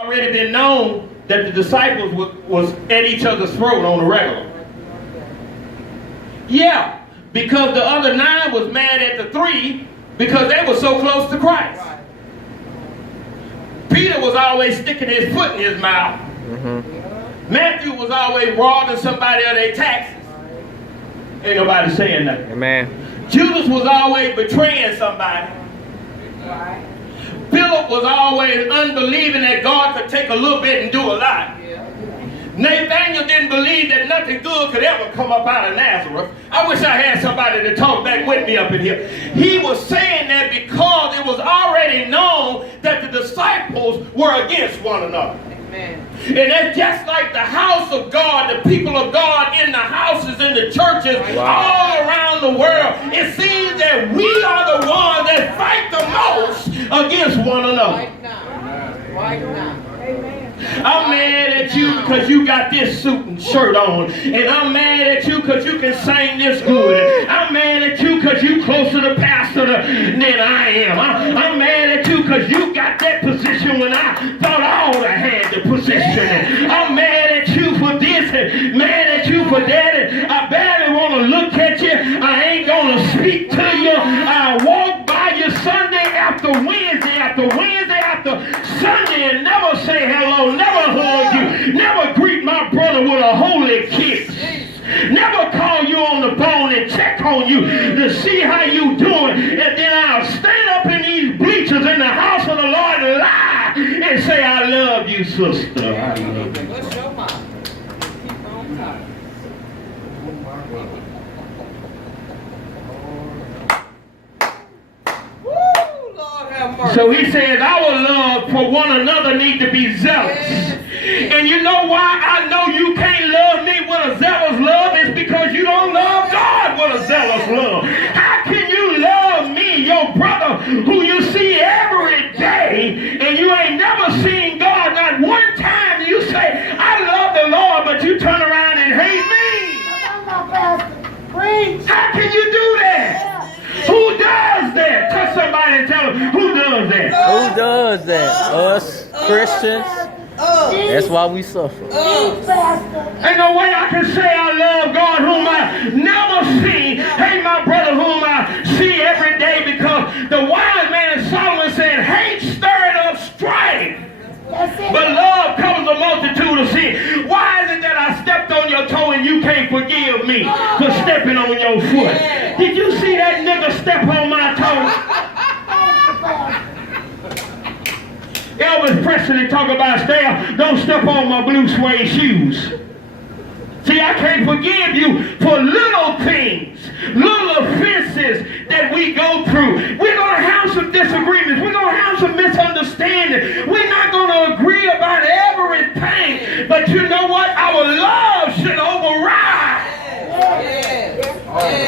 Already been known that the disciples was at each other's throat on the regular. Yeah, because the other 9 was mad at the 3 because they were so close to Christ. Peter was always sticking his foot in his mouth. Matthew was always robbing somebody of their taxes. Ain't nobody saying nothing. Amen. Judas was always betraying somebody. Philip was always unbelieving that God could take a little bit and do a lot. Nathaniel didn't believe that nothing good could ever come up out of Nazareth. I wish I had somebody to talk back with me up in here. He was saying that because it was already known that the disciples were against one another. Amen. And that's just like the house of God, the people of God in the houses, in the churches, all around the world. It seems that we are the ones that fight the most against one another. Right now. Right now. Amen. I'm mad at you because you got this suit and shirt on. And I'm mad at you because you can sing this good. I'm mad at you because you closer to pastor than I am. I'm mad at you because you got that position when I thought I ought to have the position. I'm mad at you for this and mad at you for that. And I barely want to look at you. I ain't going to speak to you. I walk by you Sunday after Wednesday after Wednesday after Sunday and never say hello, never hug you, never greet my brother with a holy kiss, never call you on the phone and check on you to see how you doing, and then I'll stand up in these bleachers in the house of the Lord and lie and say, I love you, sister. I love you. What's your mom? Keep on talking. So he says our love for one another need to be zealous. And you know why I know you can't love me with a zealous love? It's because you don't love God with a zealous love. How can you love me, your brother, who you see every day, and you ain't never seen God? Not one time you say, I love the Lord, but you turn around and hate me. How can you do that? Who does that? Touch somebody and tell them, who does that? Who does that? Us Christians. That's why we suffer. Ain't no way I can say I love God whom I never see. Hate my brother whom I see every day, because the wise man Solomon said, hate stirred up strife, but love covers a multitude of sin. Why is it that I stepped on your toe and you can't forgive me for stepping on your foot? Did you see that nigga step on my toe? Elvis Presley talk about don't step on my blue suede shoes. See, I can't forgive you for little things, little offenses that we go through. We're going to have some disagreements. We're going to have some misunderstanding. We're not going to agree about everything. But you know what? Our love should override.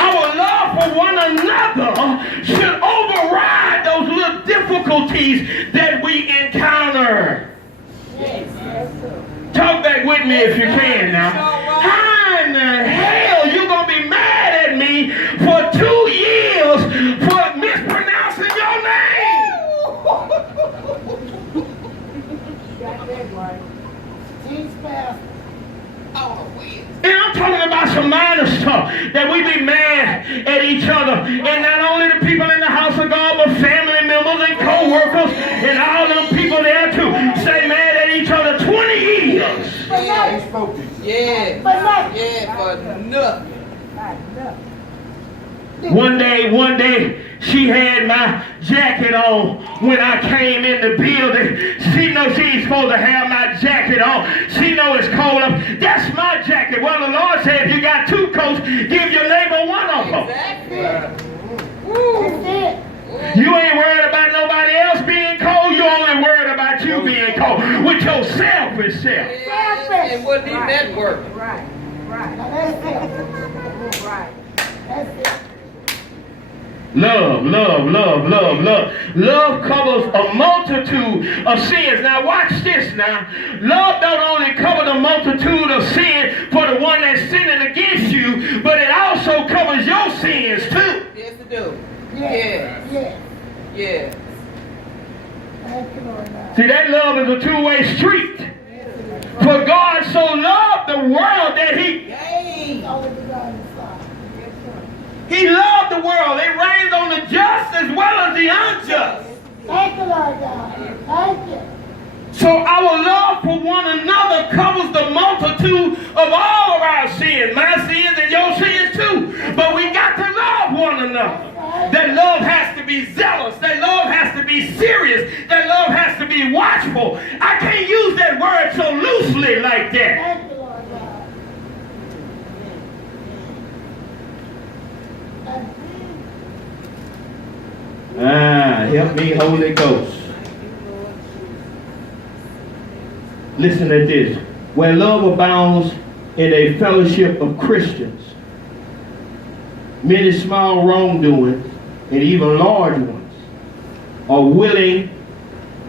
Our love for one another should override those little difficulties that we encounter. Talk back with me if you can now. How in the hell you gonna be mad at me for 2 years for mispronouncing your name? And I'm talking about some minor stuff that we be mad at each other, and not only the people in the house of God, but family members and co-workers and all them people there too. Stay mad at each other 20 years. For nothing. One day, she had my jacket on when I came in the building. She knows she ain't supposed to have my jacket on. She knows it's cold up. That's my jacket. Well, the Lord said, if you got 2 coats, give your neighbor one of them. Exactly. You ain't worried about nobody else being cold. You only worried about you being cold with your selfish self. And wouldn't even that work? Right. That's it. Love covers a multitude of sins. Now watch this now. Love don't only cover the multitude of sin for the one that's sinning against you, but it also covers your sins too. Yes, it do. Yeah. Thank you, Lord God. See, that love is a two-way street. For God so loved the world that He loved the world. It rains on the just as well as the unjust. Thank you, Lord God. Thank you. So our love for one another covers the multitude of all of our sins. My sins and your sins too. But we got to love one another. That love has to be zealous. That love has to be serious. That love has to be watchful. I can't use that word so loosely like that. Thank you, Lord God. Help me, Holy Ghost. Listen to this. Where love abounds in a fellowship of Christians, many small wrongdoings and even large ones are willing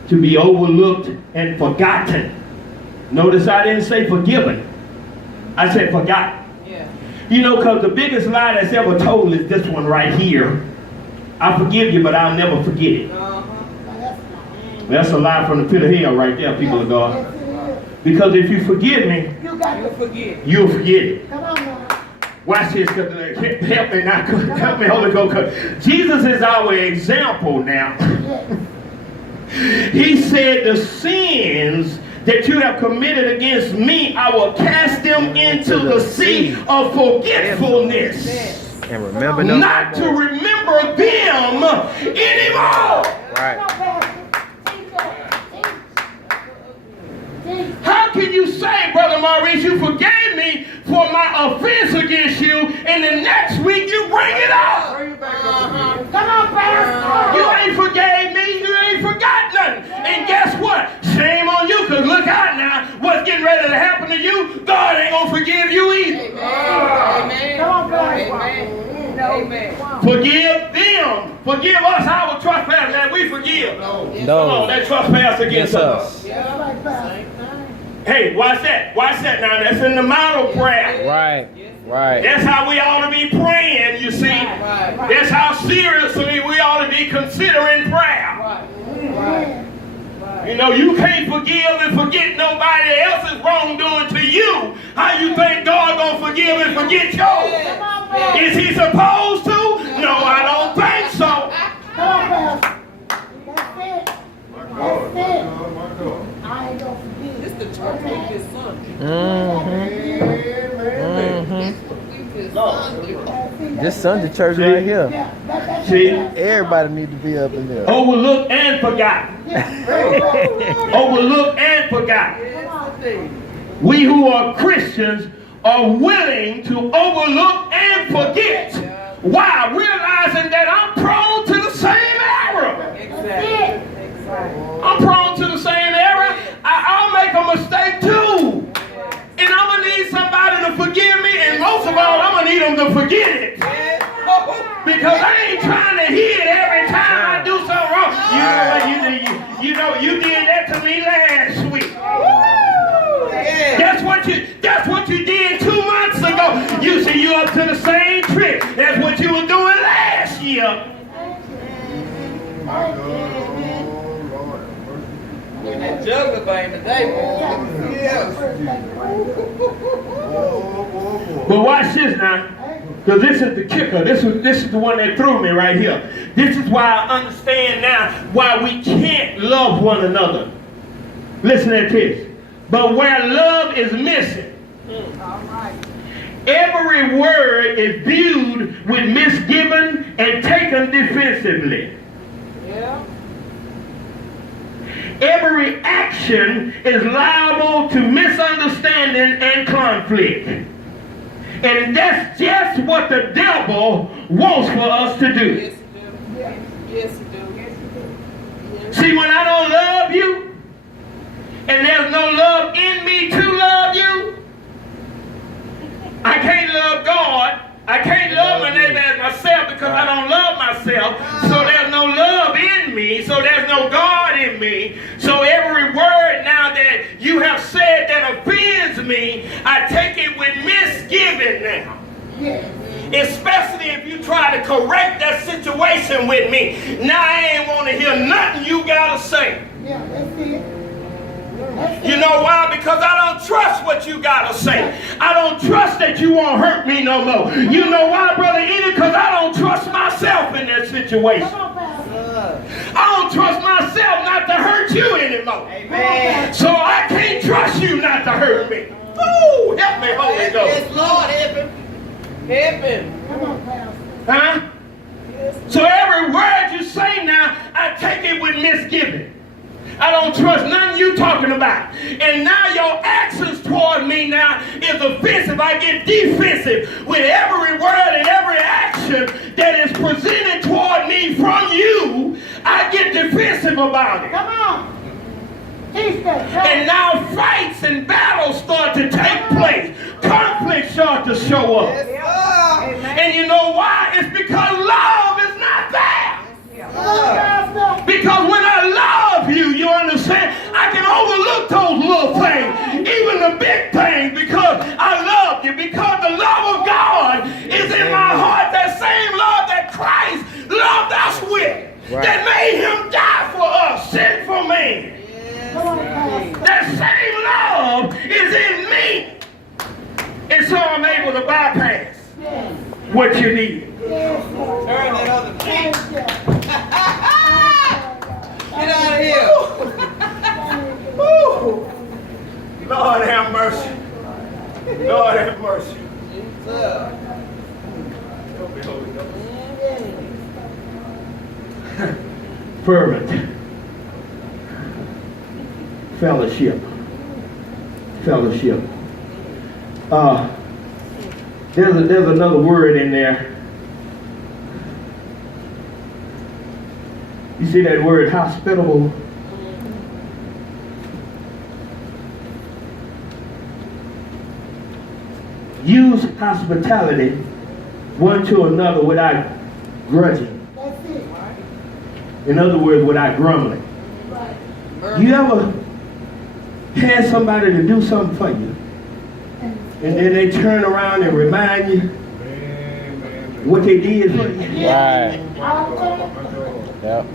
to be overlooked and forgotten. Notice I didn't say forgiven. I said forgotten. Yeah. You know, because the biggest lie that's ever told is this one right here. I forgive you, but I'll never forget it. That's a lie from the pit of hell right there, people of God. Because if you forgive me, You got to forget. you'll forget it. Come on now. Watch this. Help me now. Help me, Holy Ghost. Jesus is our example now. He said the sins that you have committed against me, I will cast them into the sea of forgetfulness. And remember no Not to remember them anymore. Right. How can you say, Brother Maurice, you forgave me for my offense against you, and the next week you bring it up? Bring it back up again. Come on, Pastor. You ain't forgave me, you ain't forgot nothing. And guess what? Shame on you, because look out now, what's getting ready to happen to you, God ain't going to forgive you either. Amen. Come on, Pastor. Amen. Amen. Forgive them. Forgive us our trespass that we forgive. Come on, No. that trespass against us. That's right, Pastor. Hey, watch that. Watch that now. That's in the model prayer. Right. Right. That's how we ought to be praying, you see. Right. That's how seriously we ought to be considering prayer. Right. You know, you can't forgive and forget nobody else's wrongdoing to you. How you think God gonna forgive and forget yours? Is he supposed to? No, I don't think so. Come on, Pastor. That's it. That's it. I ain't gonna forget. This the church of his son. This Sunday church right here. See, Everybody need to be up in there. overlooked and forgotten. Overlooked and forgotten. We who are Christians are willing to overlook and forget. Why? Realizing that I'm prone to the same error. Exactly. I'm prone to the same error. I'll make a mistake too. And I'm going to need somebody to forgive me. And most of all, I'm going to need them to forget it. Because I ain't trying to hear it every time I do something wrong. You know what? You did that to me last week. That's what you did 2 months ago. You see, you up to the same trick. That's what you were doing last year. And that juggler thing today, But watch this now. Because this is the kicker. This is the one that threw me right here. This is why I understand now why we can't love one another. Listen to this. But where love is missing, every word is viewed with misgiving and taken defensively. Yeah. Every action is liable to misunderstanding and conflict. And that's just what the devil wants for us to do. Yes, it do. Yes, it do. See, when I don't love you, and there's no love in me to love you, I can't love God. I can't love my neighbor as myself because I don't love myself. So there's no love in me. So there's no God in me. So every word now that you have said that offends me, I take it with misgiving now. Especially if you try to correct that situation with me. Now I ain't want to hear nothing you got to say. Yeah, that's it. You know why? Because I don't trust what you got to say. I don't trust that you won't hurt me no more. You know why, Brother Edith? Because I don't trust myself in that situation. Come on, Pastor. I don't trust myself not to hurt you anymore. Amen. So I can't trust you not to hurt me. Ooh, help me, Holy Ghost. Yes, Lord, help him. Help him. Come on, Pastor. Huh? So every word you say now, I take it with misgiving. I don't trust none you talking about. And now your actions toward me now is offensive. I get defensive with every word and every action that is presented toward me from you. I get defensive about it. Come on. Teach that. And now fights and battles start to take place. Conflict start to show up. Yes, Lord. And you know why? It's because love is not there. Come on, Pastor. Because when I love you, you understand, I can overlook those little things, even the big things, because I love you, because the love of God is in my heart, that same love that Christ loved us with, that made him die for us, sin for me. Come on, Pastor. That same love is in me. And so I'm able to bypass Yes. what you need. Yes, Lord. Turn that other cheek. Thank you. Get out of here. Woo. Lord have mercy. Lord have mercy. Jesus. Fervent. Fellowship. Fellowship. There's another word in there. You see that word hospitable? Use hospitality one to another without grudging. That's it. In other words, without grumbling. Right. You ever had somebody to do something for you, and then they turn around and remind you what they did for you? Right. Yep.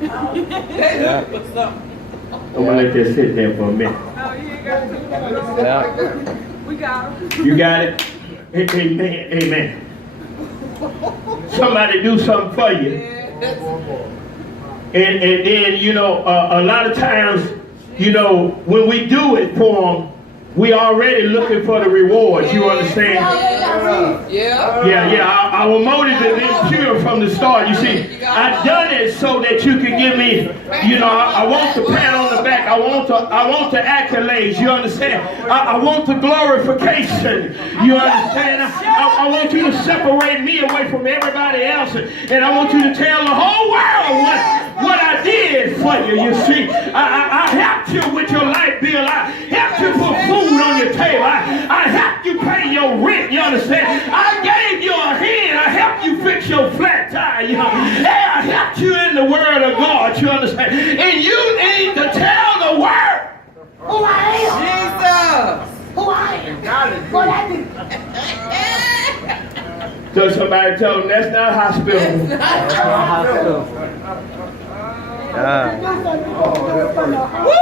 They look for something. I'm gonna let that sit there for a minute. No, you ain't got to do that. Yep. We got him. You got it? Amen. Amen. Somebody do something for you. Yes. And then, you know, a lot of times, you know, when we do it for them, we already looking for the reward. You understand? Yeah. Yeah. Our motive is impure from the start. You see, I done it so that you can give me, you know, I want the pat on the back. I want the accolades. You understand? I want the glorification. You understand? I want you to separate me away from everybody else, and I want you to tell the whole world what I did for you. You see, I helped you with your light bill. I helped you put food on your table. I helped you pay your rent. You understand? I gave you a hand. I helped you fix your flat tire. You know, hey, I helped you in the Word of God. You understand? And you need to tell the world Who I am. Jesus. Who I am. What I do. So somebody tell them that's not hospitable. That's not hospital. Woo,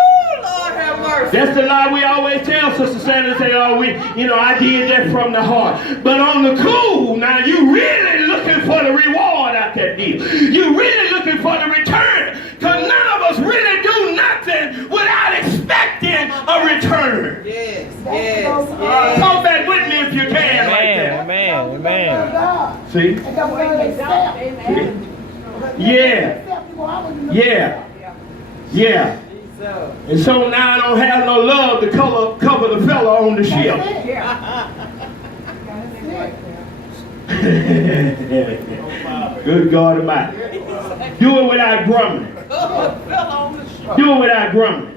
Lord have mercy. That's the lie we always tell, Sister Sandra. Say, oh, I did that from the heart. But on the cool, now you really looking for the reward out that deal. You really looking for the return. Because none of us really do nothing without expecting a return. Yes, yes. Come back with me if you can right there. Amen. Amen. See? Yeah. And so now I don't have no love to cover the fella on the ship. Good God Almighty. Do it without grumbling. Do it without grumbling.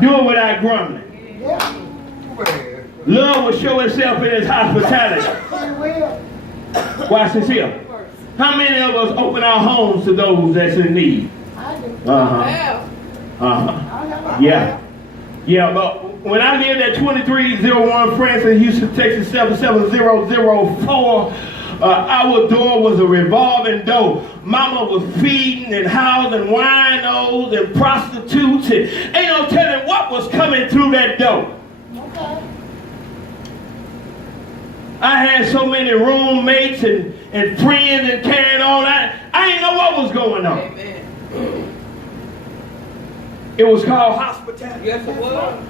Do it without grumbling. Love will show itself in its hospitality. Watch this here. How many of us open our homes to those that's in need? Yeah, but when I lived at 2301 Francis, Houston, Texas 77004, our door was a revolving door. Mama was feeding and housing winos and prostitutes, and ain't no telling what was coming through that door. Okay. I had so many roommates and friends and carrying on. I didn't know what was going on. Amen. It was called hospitality. Yes, it was.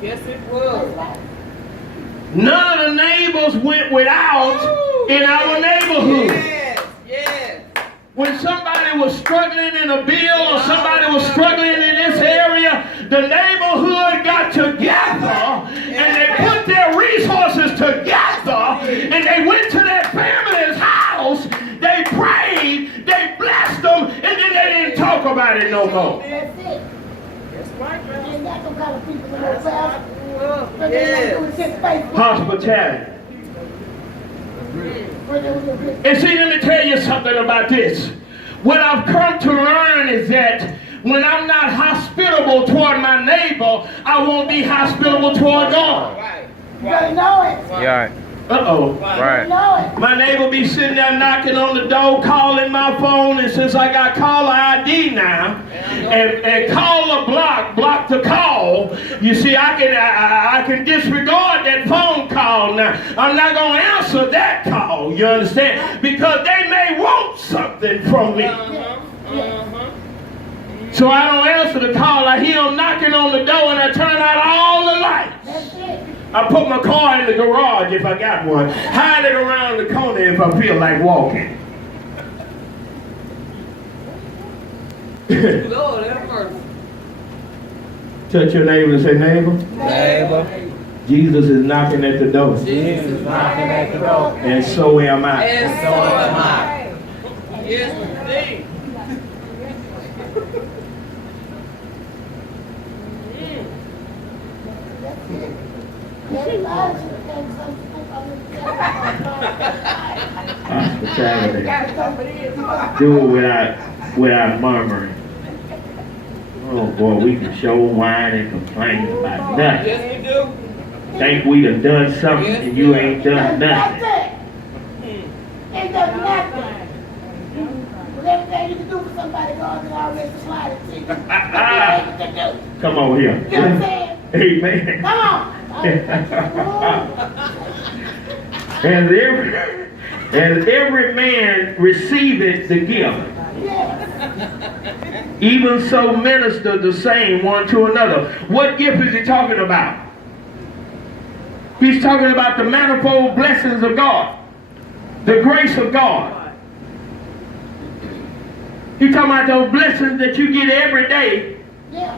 Yes, it was. None of the neighbors went without in our neighborhood. Yes, yes. When somebody was struggling in a bill or somebody was struggling in this area, the neighborhood got together and they put their resources together and they went to that family's house, they prayed, they blessed them, and then they didn't talk about it no more. That's it. That's right, You man. ain't got no kind of people in no class. But Yes. they want to do is just Facebook. Hospitality. When they was a bit- And see, let me tell you something about this. What I've come to learn is that when I'm not hospitable toward my neighbor, I won't be hospitable toward God. Right. They know it. Yeah. Uh-oh. They Right. know it. My neighbor be sitting there knocking on the door, calling my phone, and since I got caller ID now, and caller block to call, you see, I can disregard that phone call now. I'm not going to answer that call, you understand? Because they may want something from me. So I don't answer the call. I hear them knocking on the door, and I turn out all the lights. That's it. I put my car in the garage if I got one. Hide it around the corner if I feel like walking. Lord, have mercy. Touch your neighbor and say, neighbor, Neighbor, Jesus is knocking at the door. Jesus is knocking at the door. And so am I. And so am I. Yes, indeed. Hospitality. Do it without murmuring. Oh boy, we can show whine and complain about nothing. Yes, we do. Think we done done something and you ain't done nothing. Ain't done nothing. But everything you can do for somebody, God can already slide it to you. Come on here. You know what I'm saying? Amen. Come on. As every man receiveth the gift, Yes. even so minister the same one to another. What gift is he talking about? He's talking about the manifold blessings of God, the grace of God. He's talking about those blessings that you get every day Yeah.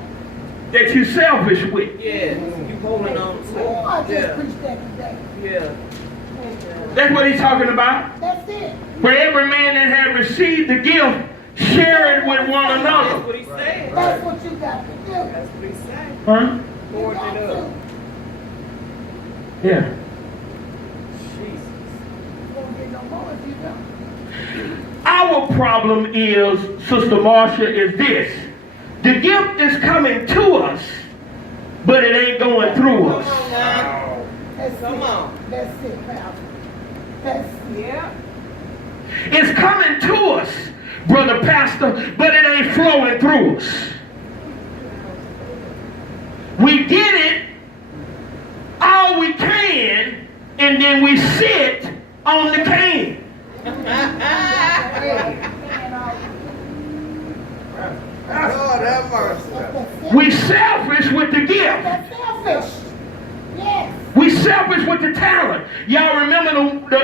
that you're selfish with. Yes. You holding on Oh, I to. just Yeah. preached that today. Yeah. That's what he's talking about. That's it. For every man that had received the gift, share it with one That's another. what he said. That's what you got to do. That's what he said. Huh? You Poured got it to. up. Yeah. Jesus. You won't get no more if you don't. Our problem is, Sister Marcia, is this. The gift is coming to us, but it ain't going through Come us. on now. That's Come it. on. That's it, pal. That's it. Yeah. It's coming to us, Brother Pastor, but it ain't flowing through us. We get it all we can, and then we sit on the can. Lord have mercy. That's it. We selfish with the gift. That's selfish. Yes. We selfish with the talent. Y'all remember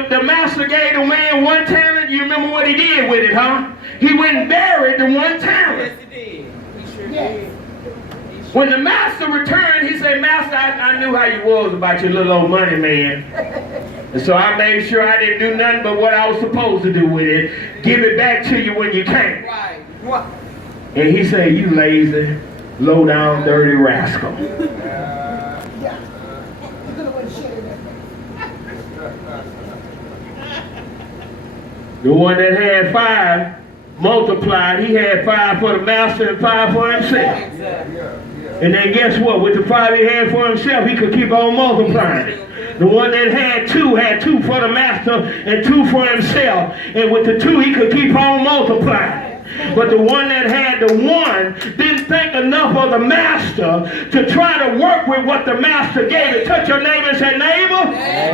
the master gave the man one talent? You remember what he did with it, huh? He went and buried the one talent. Yes, he did. He sure Yes. did. When the master returned, he said, Master, I knew how you was about your little old money, man. And so I made sure I didn't do nothing but what I was supposed to do with it. Give it back to you when you can. Right. What? And he said, you lazy, low down, dirty rascal. Yeah. You could have went shit in that. The one that had 5 multiplied, he had 5 for the master and 5 for himself. Exactly. And then guess what? With the 5 he had for himself, he could keep on multiplying. The one that had two for the master and 2 for himself. And with the 2, he could keep on multiplying. But the one that had the 1 didn't think enough of the master to try to work with what the master gave it. Touch your neighbor and say, neighbor,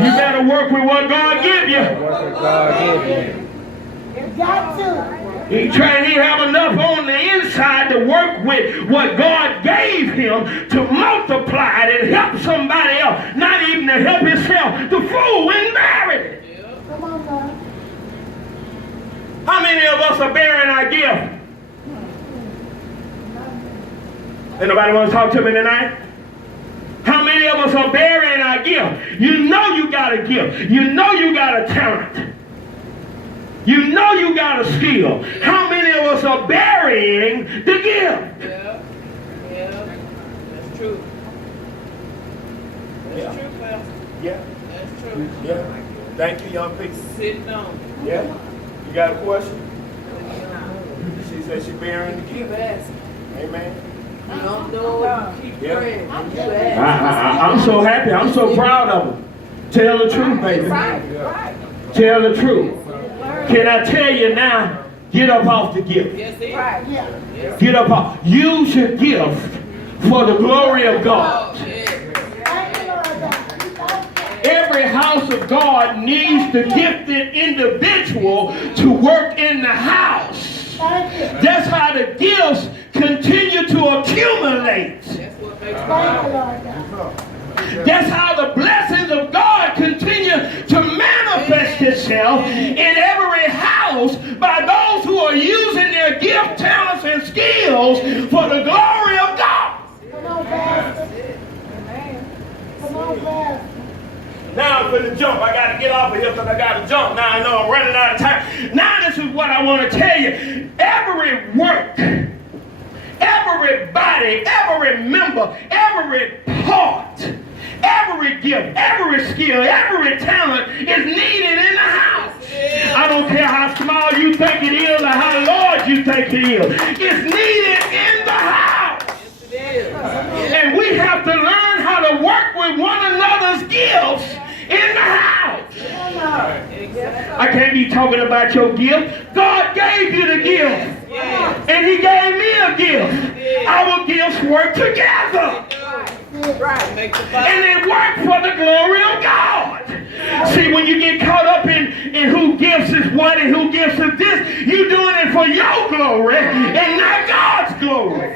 you better work with what God give you. You got to. He have enough on the inside to work with what God gave him to multiply it and help somebody else. Not even to help himself. The fool went and married it. Come on, God. How many of us are bearing our gift? Anybody want to talk to me tonight? How many of us are bearing our gift? You know you got a gift. You know you got a talent. You know you got a skill. How many of us are burying the gift? Yeah. That's true. That's true, Pastor. Yeah. That's true. Yeah. Thank you, young people. Sitting on. Yeah. You got a question? She said she bearing the Keep gift. asking. Amen. You don't know it. Keep Yeah. praying. Keep asking. I'm so happy. I'm so proud of them. Tell the truth, baby. Tell the truth. Can I tell you now? Get up off the gift. Yes, it is. Yeah. Get up off. Use your gift for the glory of God. Oh, yeah. Thank you, Lord God. Every house of God needs the gifted individual to work in the house. Thank you. That's how the gifts continue to accumulate. That's what makes Thank you, power. Lord God. That's how the blessings of God continue to manifest itself in every house by those who are using their gift, talents, and skills for the glory of God. Come on, Pastor. Come on, Pastor. Now I'm going to jump. I got to get off of here because I got to jump. Now I know I'm running out of time. Now this is what I want to tell you. Every work, everybody, every member, every part, every gift, every skill, every talent is needed in the house. I don't care how small you think it is or how large you think it is. It's needed in the house. And we have to learn how to work with one another's gifts in the house. I can't be talking about your gift. God gave you the gift. And he gave me a gift. Our gifts work together. And they work for the glory of God. See, when you get caught up in who gifts is what and who gifts is this, you're doing it for your glory and not God's glory.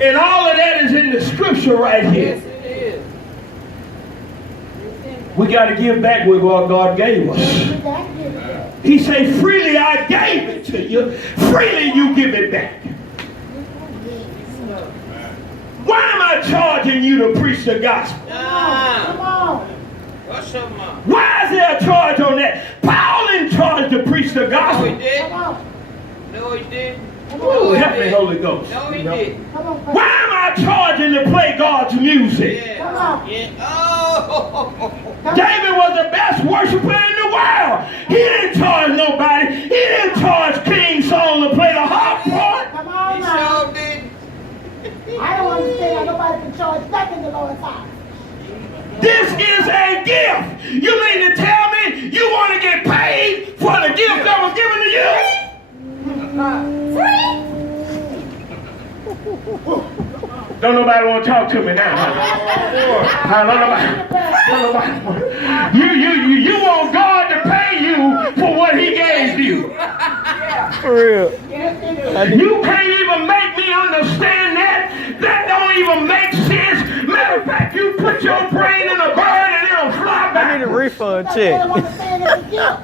And all of that is in the scripture right here. We got to give back with what God gave us. He said, freely I gave it to you. Freely you give it back. Why am I charging you to preach the gospel? Come on. What's up, Mom? Why is there a charge on that? Paul in charge to preach the No, he gospel. didn't. Come on. No, he didn't. Ooh, help me, Holy Ghost. No, he didn't. Come on, Why am I charging to play God's music? Yeah. Come on. Yeah. Oh. David was the best worshiper in the world. He didn't charge nobody. He didn't charge King Saul to play the harp part. Come on He now. sure didn't. I don't understand how nobody can charge nothing in the Lord's house. This is a gift. You mean to tell me you want to get paid for the gift that was given to you? Don't nobody want to talk to me now. Don't nobody. You want God to pay you for what he gave you. For real. You can't even make me understand that. That don't even make sense. Matter of fact, you put your brain in a bird and it'll fly I back. need a refund They check. don't understand it's a gift.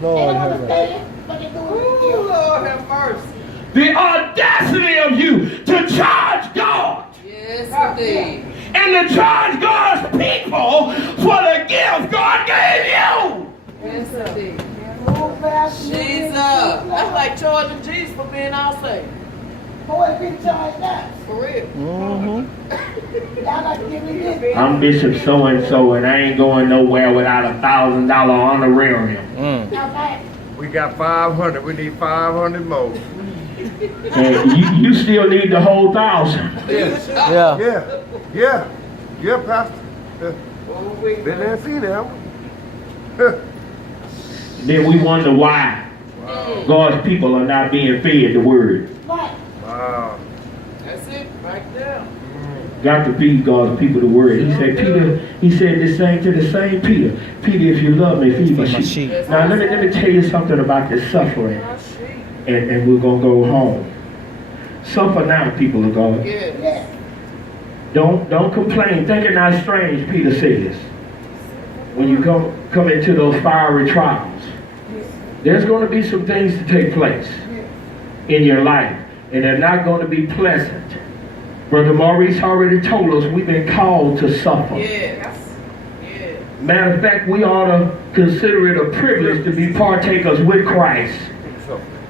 They Lord don't have mercy. understand, but they do it. Ooh, Lord have mercy. The audacity of you to charge God Yes, indeed. and to charge God's people for the gift God gave you. Yes, indeed. Oh, Pastor, you Jesus. did- That's like charging Jesus for being our Savior. Boy, been charged up. For real. Mm-hmm. Y'all got to give me this. I'm Bishop so-and-so and I ain't going nowhere without $1,000 honorarium. Mm. Now, back. We got 500. We need 500 more. And you still need the whole 1,000. Yes. Yeah. Yeah, Pastor. Been there and seen that. Then we wonder why God's people are not being fed the word. Right. Wow. That's it, right there. Got to feed God's people the word. He said, Peter, he said this thing to the same Peter. Peter, if you love me, feed my sheep. Now let me tell you something about this suffering. And we're gonna go home. Suffer now, people of God. Yes. Don't complain. Think it not strange, Peter says. When you come into those fiery trials, there's going to be some things to take place in your life, and they're not going to be pleasant. Brother Maurice already told us we've been called to suffer. Yes. Yes. Matter of fact, we ought to consider it a privilege to be partakers with Christ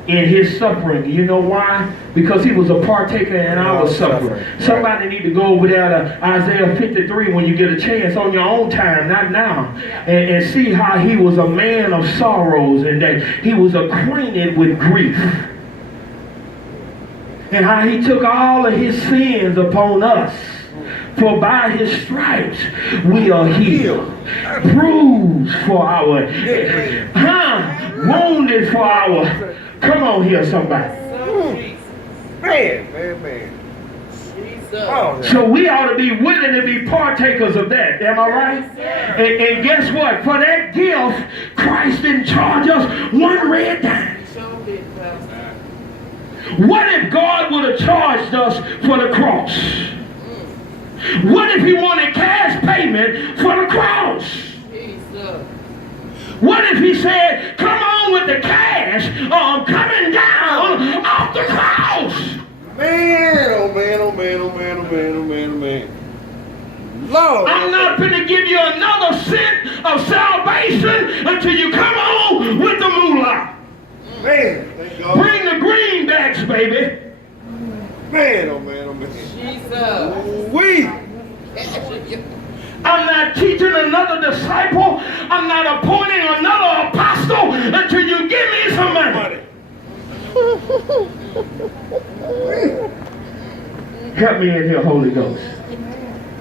in his suffering. You know why? Because he was a partaker in our suffering. Somebody need to go over there to Isaiah 53 when you get a chance on your own time, not now, and see how he was a man of sorrows and that he was acquainted with grief. And how he took all of his sins upon us. For by his stripes we are healed. Bruised for our, wounded for our. Come on here, somebody. Man. Jesus. So we ought to be willing to be partakers of that. Am I right? And guess what? For that gift, Christ didn't charge us one red dime. What if God would have charged us for the cross? What if he wanted cash payment for the cross? Jesus. What if he said, come on with the cash or I'm coming down off the cross? Man. Lord. I'm not going to give you another cent of salvation until you come on with the moolah. Man. Thank God. Bring the greenbacks, baby. Man. Jesus. We. I'm not teaching another disciple. I'm not appointing another apostle until you give me some money. Help me in here, Holy Ghost.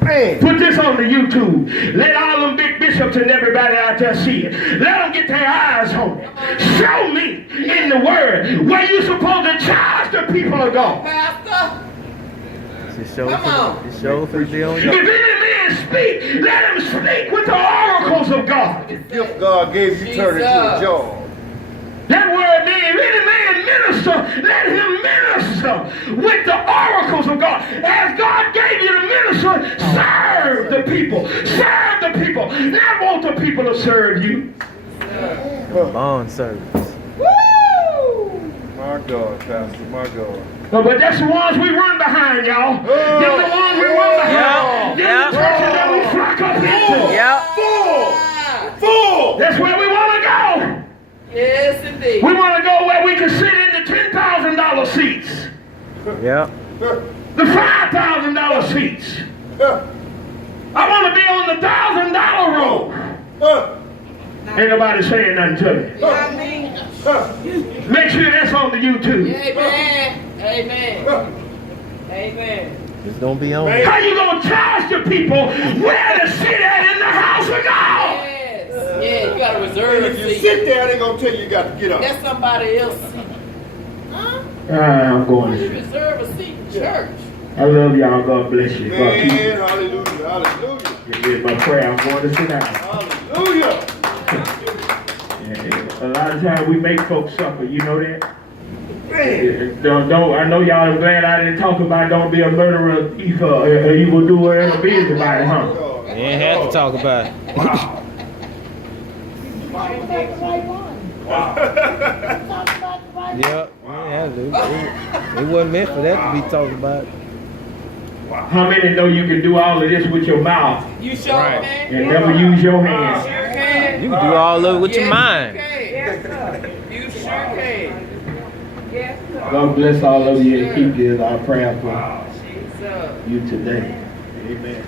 Man. Put this on the YouTube. Let all them big bishops and everybody out there see it. Let them get their eyes on it. Show me in the word where you supposed to charge the people of God. Pastor. Come on. If any man speak, let him speak with the oracles of God. The gift God gave you turned into a job. That word means if any man minister, let him minister with the oracles of God. As God gave you to minister, serve the people. Serve the people. Not want the people to serve you. Bond service. Woo! My God, Pastor, my God. No, but that's the ones we run behind, y'all. Them the ones we run behind. Them the churches that we flock up into. Full. That's where we want to go. Yes, indeed. We want to go where we can sit in the $10,000 seats. Yeah. The $5,000 seats. I want to be on the $1,000 row. Ain't nobody saying nothing to me. I mean, Make sure that's on the YouTube. Amen. It's gonna be on. How you gonna charge the people where to sit at in the house of God? Yeah, you got to reserve And a if you seat. sit there, they're going to tell you got to get up. That's somebody else's seat. Huh? I'm going You to. reserve a seat in church. I love y'all. God bless you. God keep you. Man, hallelujah. Here's my prayer. I'm going to sit down. Hallelujah. Yeah, a lot of times we make folks suffer. You know that? Man. Don't. I know y'all are glad I didn't talk about don't be a murderer, thief, or evildoer, and a busybody, huh? You ain't had to talk about it. Wow. Talk about the right one. Wow. Talk about the right one. Yep. It wasn't meant for that to be talked about. How many know you can do all of this with your mouth You sure Right. can? and never use your hands? Sure can. You can do all of it with your Yes, mind. You sure can. Yes, sir. God bless all of you and keep you as our prayer for Jesus. you today. Amen.